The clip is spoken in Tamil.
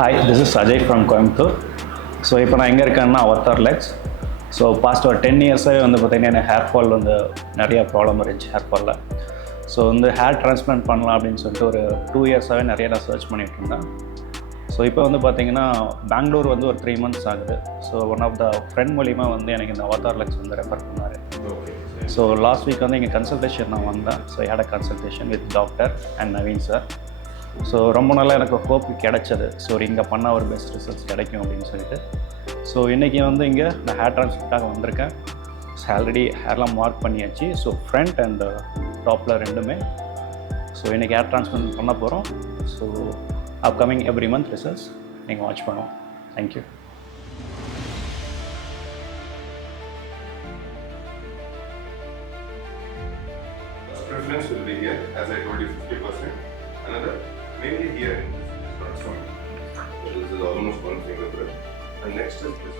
Hi, this is Ajay from Coimbatore. So இப்போ நான் எங்கே இருக்கேன்னா அவத்தார் லெக்ஸ். ஸோ பாஸ்ட் ஒரு 10 இயர்ஸாகவே வந்து பார்த்திங்கன்னா எனக்கு ஹேர் ஃபால் வந்து நிறையா ப்ராப்ளம் இருந்துச்சு ஹேர் ஃபாலில். ஸோ வந்து ஹேர் டிரான்ஸ்பிளான்ட் பண்ணலாம் அப்படின்னு சொல்லிட்டு ஒரு 2 இயர்ஸாகவே நிறைய நான் சர்ச் பண்ணிகிட்டு இருந்தேன். ஸோ இப்போ வந்து பார்த்திங்கன்னா பெங்களூர் வந்து ஒரு 3 months ஆகுது. So one of the friend மூலிமா வந்து எனக்கு இந்த அவத்தார் லெக்ஸ் வந்து ரெஃபர் பண்ணார். ஸோ லாஸ்ட் வீக் வந்து இங்கே கன்சல்டேஷன் நான் வந்தேன். So had a consultation with doctor and Naveen sir. So ரொம்ப நாளாக எனக்கு ஹோப் கிடைச்சது. ஸோ இங்கே பண்ணால் ஒரு பெஸ்ட் ரிசல்ட்ஸ் கிடைக்கும் அப்படின்னு சொல்லிட்டு. ஸோ இன்றைக்கி வந்து இங்கே நான் ஹேர் டிரான்ஸ்பிளான்ட்டாக வந்திருக்கேன். ஸோ ஆல்ரெடி ஹேர்லாம் மார்க் பண்ணியாச்சு. ஸோ ஃப்ரண்ட் அண்ட் டாப்பில் ரெண்டுமே. ஸோ இன்றைக்கி ஹேர் டிரான்ஸ்பிளான்ட் பண்ண போகிறோம். So upcoming every month results நீங்கள் வாட்ச் பண்ணுவோம். Thank you. Preference will be here, as I told you, 50%. Another, mainly here in this front one. So this is almost one finger breadth. And next is this.